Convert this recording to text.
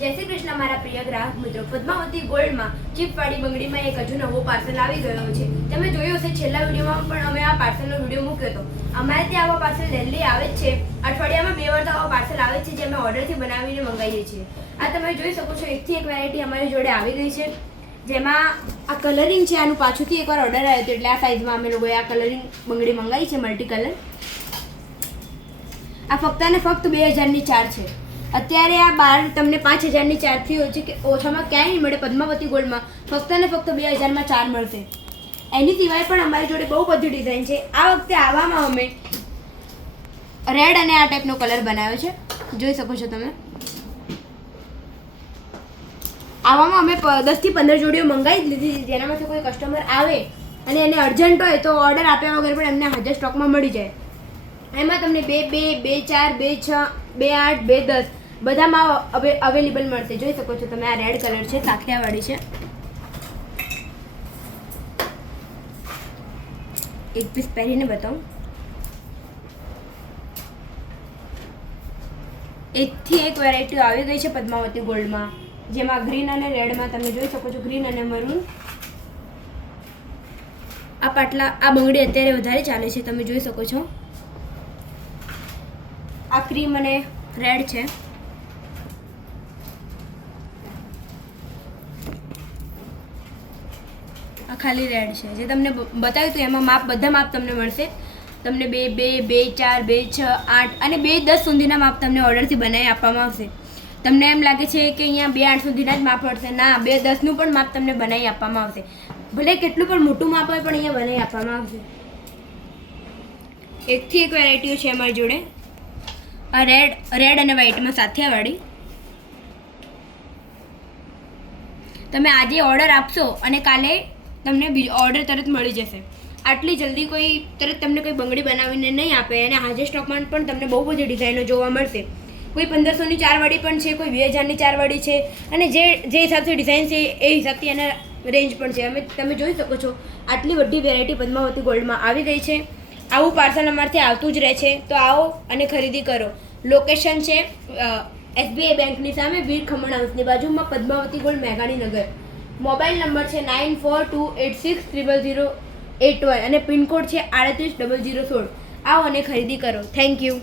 જય શ્રી કૃષ્ણ મારા પ્રિય ગ્રાહક મિત્રો, પદ્માવતી ગોલ્ડમાં ચીપવાળી બંગડીમાં એક હજુ નવો પાર્સલ આવી ગયો છે. તમે જોયું હશે છેલ્લા વિડીયોમાં પણ અમે આ પાર્સલનો વિડીયો મૂક્યો હતો. અમારે ત્યાં આવા પાર્સલ ડેલી આવે જ છે. અઠવાડિયામાં 2 વાર તો આવા પાર્સલ આવે છે જે અમે ઓર્ડરથી બનાવીને મંગાવીએ છીએ. આ તમે જોઈ શકો છો, એકથી એક વેરાયટી અમારી જોડે આવી ગઈ છે. જેમાં આ કલરિંગ છે, આનું પાછુંથી એકવાર ઓર્ડર આવ્યો હતો એટલે આ સાઇઝમાં અમે લોકોએ આ કલરિંગ બંગડી મંગાવી છે, મલ્ટી કલર. આ ફક્ત ને ફક્ત 2000ની 4 છે. અત્યારે આ બાર તમને 5000ની 4 થી ઓછામાં ક્યાંય નહીં મળે. પદ્માવતી ગોલ્ડમાં ફક્ત ને ફક્ત 2000માં 4 મળશે. એની સિવાય પણ અમારી જોડે બહુ બધી ડિઝાઇન છે. આ વખતે આવામાં અમે રેડ અને આ ટાઈપનો કલર બનાવ્યો છે, જોઈ શકો છો તમે. આવામાં અમે 10 થી 15 જોડીઓ મંગાવી જ લીધી. જેનામાંથી કોઈ કસ્ટમર આવે અને એને અર્જન્ટ હોય તો ઓર્ડર આપ્યા વગર પણ એમને હાજર સ્ટોકમાં મળી જાય. એમાં તમને 2, 2, 2, 4, 2, 6, 2, 8, 2, 10 બધામાં અવેલેબલ મળશે. જોઈ શકો છો તમે. આ રેડ કલર છે, કાંકરિયાવાળી છે. એક પીસ પહેરીને બતાવું. એકથી એક વેરાયટી આવી ગઈ છે પદ્માવતી ગોલ્ડમાં, જેમાં ગ્રીન અને રેડમાં તમે જોઈ શકો છો. ગ્રીન અને મરૂન આ પાટલા, આ બંગડી અત્યારે વધારે ચાલે છે, તમે જોઈ શકો છો. આ ક્રીમ અને રેડ છે. આ ખાલી રેડ છે. જે તમને બતાવ્યું હતું એમાં માપ, બધા માપ તમને મળશે. તમને 2, 2, 2, 4, 2, 6, 8 અને 2, 10 સુધીના માપ તમને ઓર્ડરથી બનાવી આપવામાં આવશે. તમને એમ લાગે છે કે અહીંયા 2, 8 સુધીના જ માપ મળશે, ના, 2, 10નું પણ માપ તમને બનાવી આપવામાં આવશે. ભલે કેટલું પણ મોટું માપ હોય પણ અહીંયા બનાવી આપવામાં આવશે. એકથી એક વેરાયટીઓ છે અમારી જોડે. આ રેડ અને વ્હાઈટમાં સાથિયાવાળી. તમે આજે ઓર્ડર આપશો અને કાલે તમને બીજો ઓર્ડર તરત મળી જશે. આટલી જલ્દી કોઈ તરત તમને કોઈ બંગડી બનાવીને નહીં આપે. અને હાજર સ્ટોકમાં પણ તમને બહુ બધી ડિઝાઇનો જોવા મળશે. કોઈ 1500ની 4 વાળી પણ છે, કોઈ 2000ની 4 વાળી છે. અને જે હિસાબથી ડિઝાઇન છે એ હિસાબથી એના રેન્જ પણ છે. તમે જોઈ શકો છો આટલી બધી વેરાયટી પદ્માવતી ગોલ્ડમાં આવી ગઈ છે. આવું પાર્સલ અમારથી આવતું જ રહે છે, તો આવો અને ખરીદી કરો. લોકેશન છે SBI બેંકની સામે, વીર ખમણ હાઉસની બાજુમાં, Padmavati gold, Meghaninagar. Mobile number છે 9428600081 અને પિનકોડ છે 380016. આવો અને ખરીદી કરો. Thank you.